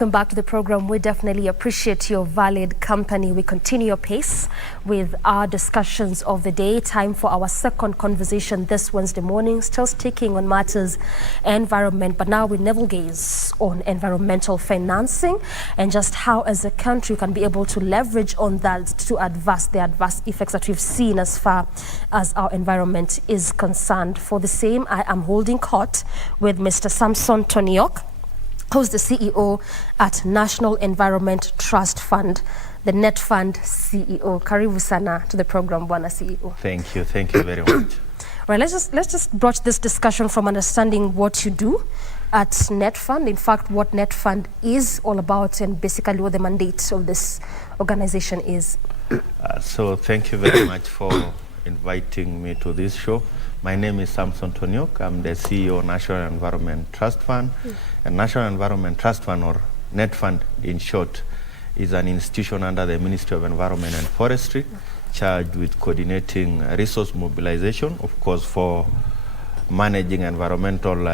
Welcome back to the program. We definitely appreciate your valid company. We continue your pace with our discussions of the day. Time for our second conversation this Wednesday morning, still sticking on matters environment, but now with navel gaze on environmental financing and just how as a country we can be able to leverage on that to adverse the adverse effects that we've seen as far as our environment is concerned. For the same, I am holding court with Mr. Samson Toniok, who's the CEO at National Environment Trust Fund, the NETFUND CEO. Karibu sana to the program, Bwana CEO. Thank you very much. Right, let's just broach this discussion from understanding what you do at NETFUND, in fact, what NETFUND is all about, and basically what the mandate of this organization is. So thank you very much for inviting me to this show. My name is Samson Toniok. I'm the CEO of National Environment Trust Fund. And National Environment Trust Fund, or NETFUND in short, is an institution under the Ministry of Environment and Forestry, charged with coordinating resource mobilization, of course, for managing environmental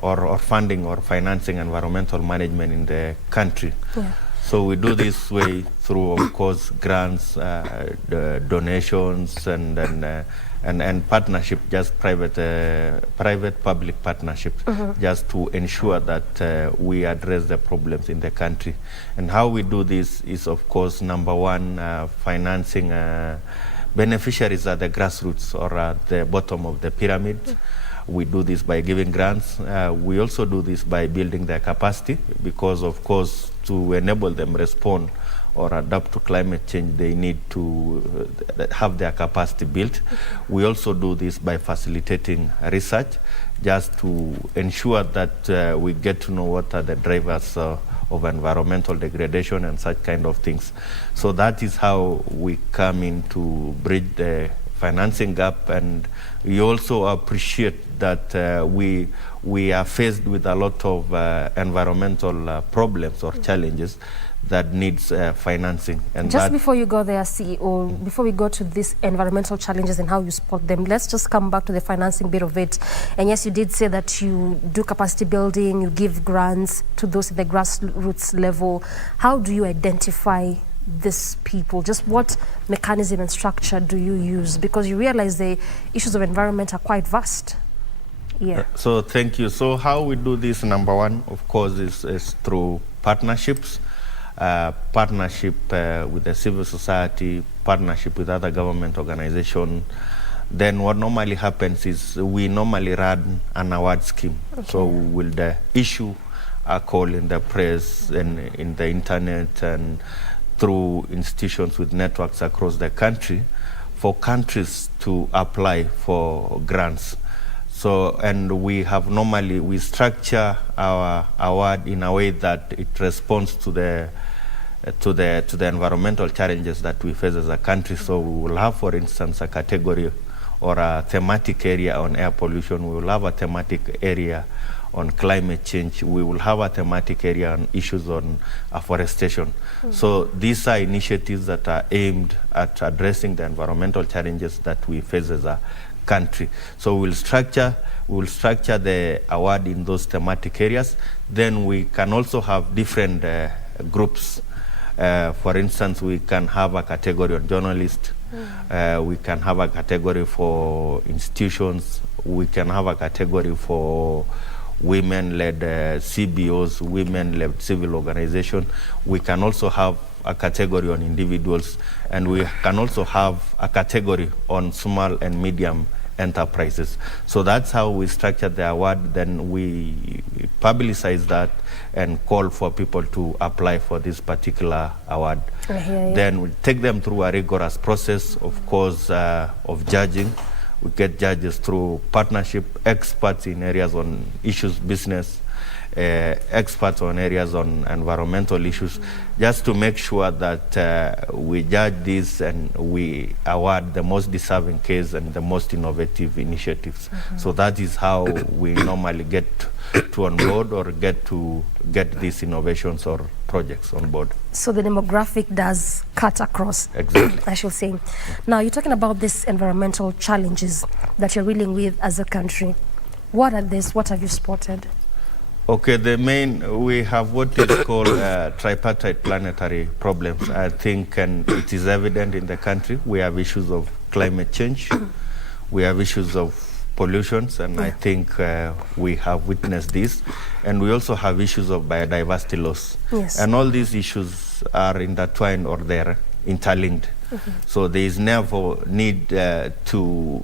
or funding or financing environmental management in the country. Yeah. So we do this way through, of course, grants, donations, and partnership, just private-public partnerships, just to ensure that we address the problems in the country. And how we do this is, of course, number one, financing beneficiaries at the grassroots or at the bottom of the pyramid. We do this by giving grants. We also do this by building their capacity, because, of course, to enable them respond or adapt to climate change, they need to have their capacity built. We also do this by facilitating research, just to ensure that we get to know what are the drivers of environmental degradation and such kind of things. So that is how we come in to bridge the financing gap. And we also appreciate that we are faced with a lot of environmental problems or challenges that needs financing. And just before you go there, CEO, before we go to these environmental challenges and how you spot them, let's just come back to the financing bit of it. And yes, you did say that you do capacity building, you give grants to those at the grassroots level. How do you identify these people? Just what mechanism and structure do you use? Because you realize the issues of environment are quite vast. Yeah. So thank you. So how we do this, number one, of course, is through partnerships. Partnership with the civil society, partnership with other government organizations. Then what normally happens is we normally run an award scheme. Okay. So we will issue a call in the press and in the internet and through institutions with networks across the country for countries to apply for grants. So, and we structure our award in a way that it responds to the environmental challenges that we face as a country. So we will have, for instance, a category or a thematic area on air pollution. We will have a thematic area on climate change. We will have a thematic area on issues on afforestation. So these are initiatives that are aimed at addressing the environmental challenges that we face as a country. So we will structure the award in those thematic areas. Then we can also have different groups. For instance, we can have a category on journalists. We can have a category for institutions. We can have a category for women-led CBOs, women-led civil organizations. We can also have a category on individuals, and we can also have a category on small and medium enterprises. So that's how we structure the award. Then we publicize that and call for people to apply for this particular award. Then we take them through a rigorous process, of course, of judging. We get judges through partnership, experts in areas on issues business, experts on areas on environmental issues, just to make sure that we judge this and we award the most deserving case and the most innovative initiatives. So that is how we normally get to on board or get these innovations or projects on board. So the demographic does cut across. Exactly. I should say. Now you're talking about these environmental challenges that you're dealing with as a country. What are these? What have you spotted? Okay, we have what is called tripartite planetary problems. I think, and it is evident in the country, we have issues of climate change, we have issues of pollutions, and I think we have witnessed this. And we also have issues of biodiversity loss. Yes. And all these issues are intertwined or they're interlinked. So there is never need to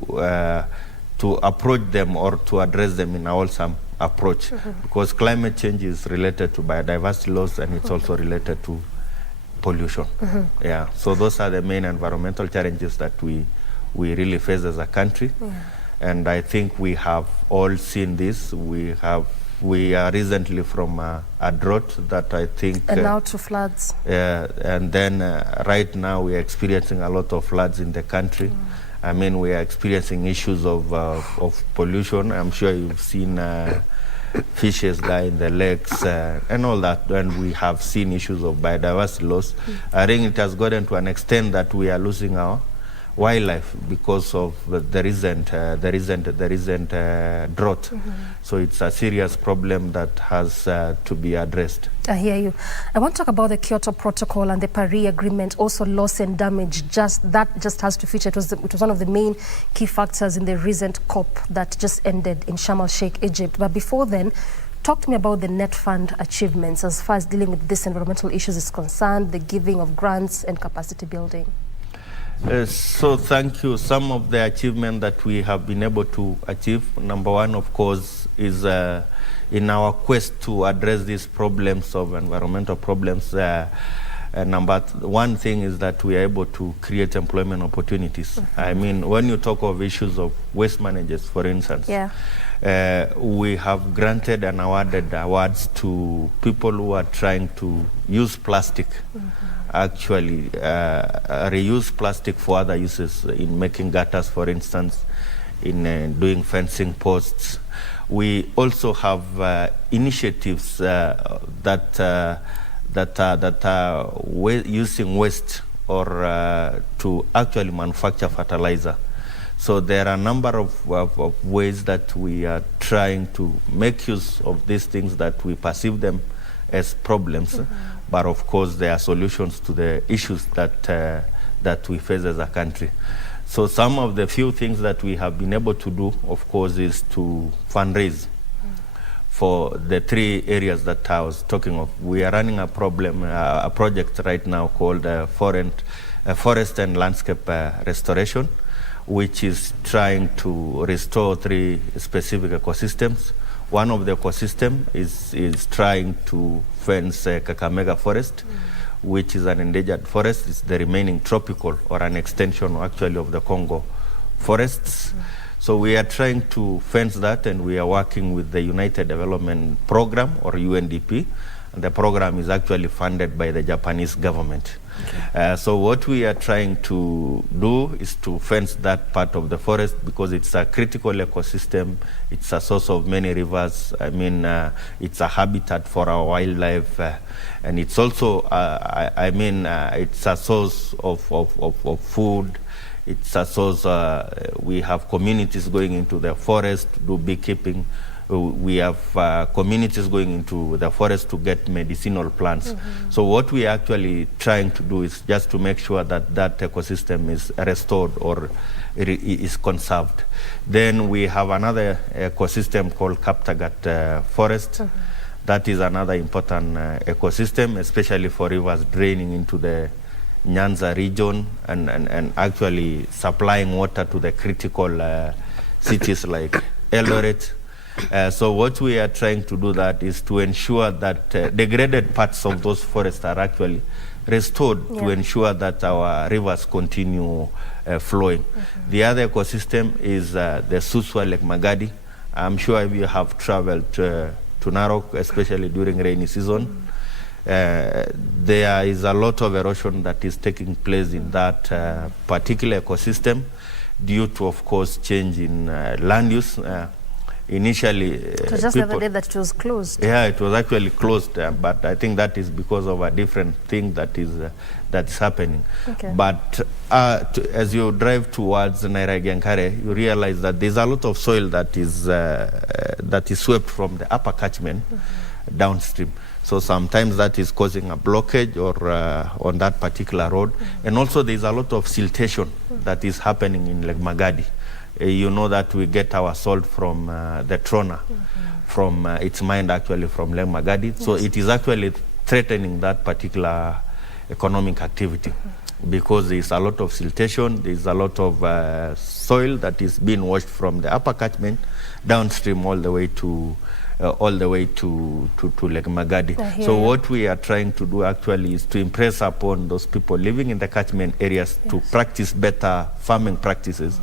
approach them or to address them in a wholesome approach, because climate change is related to biodiversity loss and it's also related to pollution. Yeah, so those are the main environmental challenges that we really face as a country. And I think we have all seen this. We are recently from a drought that I think... And now to floods. And then right now we are experiencing a lot of floods in the country. I mean, we are experiencing issues of pollution. I'm sure you've seen fishes die in the lakes and all that. And we have seen issues of biodiversity loss. I think it has gotten to an extent that we are losing our wildlife because of the recent drought. So it's a serious problem that has to be addressed. I hear you. I want to talk about the Kyoto Protocol and the Paris Agreement, also loss and damage. That just has to feature. It was one of the main key factors in the recent COP that just ended in Sharm el-Sheikh, Egypt. But before then, talk to me about the NETFUND achievements as far as dealing with these environmental issues is concerned, the giving of grants and capacity building. So thank you. Some of the achievement that we have been able to achieve, number one, of course, is in our quest to address these problems of environmental problems. Number one thing is that we are able to create employment opportunities. I mean, when you talk of issues of waste managers, for instance, we have granted and awarded awards to people who are trying to use plastic, actually reuse plastic for other uses, in making gutters, for instance, in doing fencing posts. We also have initiatives that are using waste or to actually manufacture fertilizer. So there are a number of ways that we are trying to make use of these things that we perceive them as problems, but of course there are solutions to the issues that we face as a country. So some of the few things that we have been able to do, of course, is to fundraise for the three areas that I was talking of. We are running a project right now called Forest and Landscape Restoration, which is trying to restore three specific ecosystems. One of the ecosystem is trying to fence Kakamega Forest, which is an endangered forest. It's the remaining tropical or an extension actually of the Congo forests. So we are trying to fence that, and we are working with the United Development Program, or UNDP, and the program is actually funded by the Japanese government. So what we are trying to do is to fence that part of the forest, because it's a critical ecosystem. It's a source of many rivers. I mean, it's a habitat for our wildlife, and it's also, it's a source of food. It's a source, we have communities going into the forest to do beekeeping. We have communities going into the forest to get medicinal plants. So what we are actually trying to do is just to make sure that that ecosystem is restored or is conserved. Then we have another ecosystem called Kaptagat Forest. That is another important ecosystem, especially for rivers draining into the Nyanza region and actually supplying water to the critical cities like Eldoret. So what we are trying to do that is to ensure that degraded parts of those forests are actually restored to ensure that our rivers continue flowing. The other ecosystem is the Suswa Lake Magadi. I'm sure if you have traveled to Narok, especially during rainy season, there is a lot of erosion that is taking place in that particular ecosystem due to, of course, change in land use. initially it was just the other day that it was closed. Yeah, it was actually closed, but I think that is because of a different thing that is happening. Okay. But as you drive towards Nairagi-Ankare, you realize that there's a lot of soil that is swept from the upper catchment downstream. So sometimes that is causing a blockage or on that particular road. And also there's a lot of siltation that is happening in Lake Magadi. You know that we get our salt from the Trona, from it's mined actually from Lake Magadi. Yes. So it is actually threatening that particular economic activity because there's a lot of siltation, there's a lot of soil that is being washed from the upper catchment downstream all the way to Lake Magadi. So what we are trying to do actually is to impress upon those people living in the catchment areas to practice better farming practices,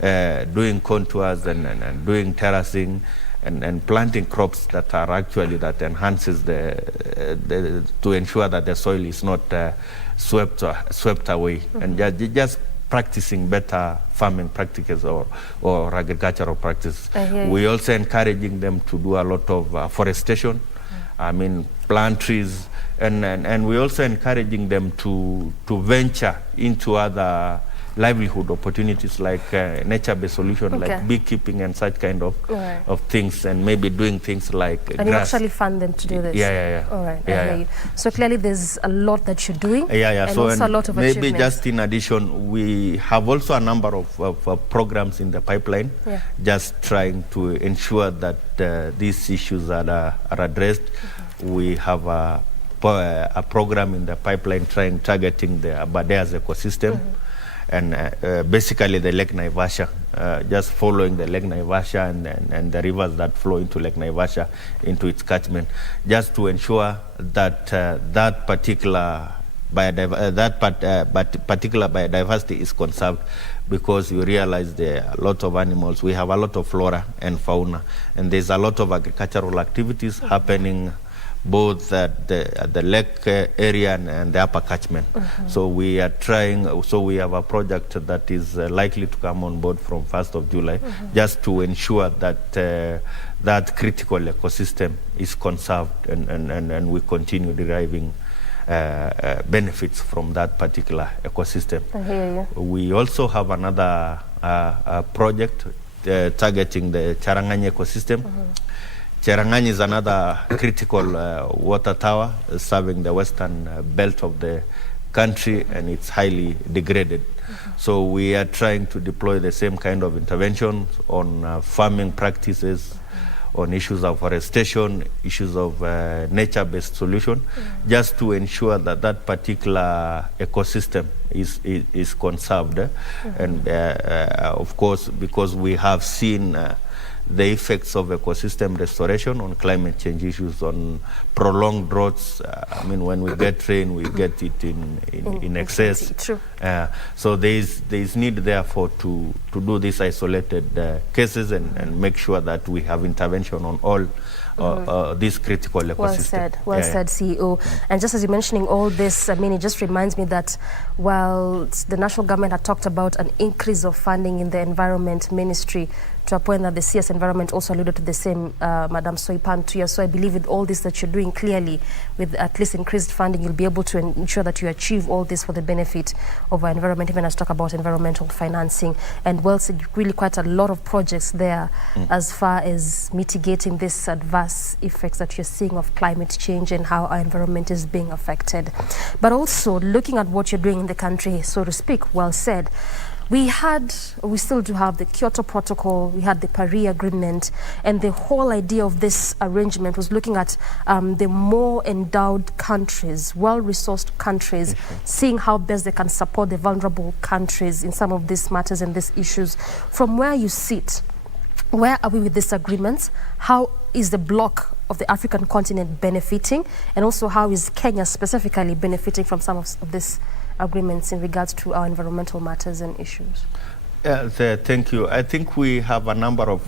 doing contours and doing terracing and planting crops that are actually that enhances to ensure that the soil is not swept away, and just practicing better farming practices or agricultural practices. We also encouraging them to do a lot of forestation, I mean plant trees, and we also encouraging them to venture into other livelihood opportunities like nature-based solution, like beekeeping and such kind of things, and maybe doing things like and grass. You actually fund them to do this? Yeah. All right, I hear you. So clearly there's a lot that you're doing, and so also a lot of maybe achievements. Just in addition, we have also a number of programs in the pipeline, just trying to ensure that these issues are addressed. We have a program in the pipeline targeting the Abadeas ecosystem. And basically the Lake Naivasha, just following the Lake Naivasha and the rivers that flow into Lake Naivasha into its catchment, just to ensure that that particular biodiversity is conserved, because you realize there are a lot of animals. We have a lot of flora and fauna, and there's a lot of agricultural activities happening both at the lake area and the upper catchment. So we are trying, so we have a project that is likely to come on board from 1st of July, just to ensure that that critical ecosystem is conserved and we continue deriving benefits from that particular ecosystem. I hear you. We also have another project targeting the Charangani ecosystem. Cherangani is another critical water tower serving the western belt of the country, and it's highly degraded. So we are trying to deploy the same kind of interventions on farming practices, on issues of forestation, issues of nature-based solution, just to ensure that that particular ecosystem is conserved. And of course, because we have seen the effects of ecosystem restoration on climate change issues, on prolonged droughts. I mean, when we get rain, we get it in excess. True. So there is need, therefore, to do these isolated cases and make sure that we have intervention on all this critical ecosystem. Well said, CEO. And just as you're mentioning all this, I mean, it just reminds me that while the national government had talked about an increase of funding in the environment ministry, to a point that the CS Environment also alluded to the same, Madam Soipan Tuya. So I believe with all this that you're doing, clearly, with at least increased funding, you'll be able to ensure that you achieve all this for the benefit of our environment, even as talk about environmental financing. And well, so really quite a lot of projects there as far as mitigating this adverse effects that you're seeing of climate change and how our environment is being affected. But also looking at what you're doing in the country, so to speak, well said. We still do have the Kyoto Protocol, we had the Paris Agreement, and the whole idea of this arrangement was looking at the more endowed countries, well-resourced countries, seeing how best they can support the vulnerable countries in some of these matters and these issues. From where you sit, where are we with this agreement? How is the bloc of the African continent benefiting? And also how is Kenya specifically benefiting from some of this agreements in regards to our environmental matters and issues? Thank you. I think we have a number of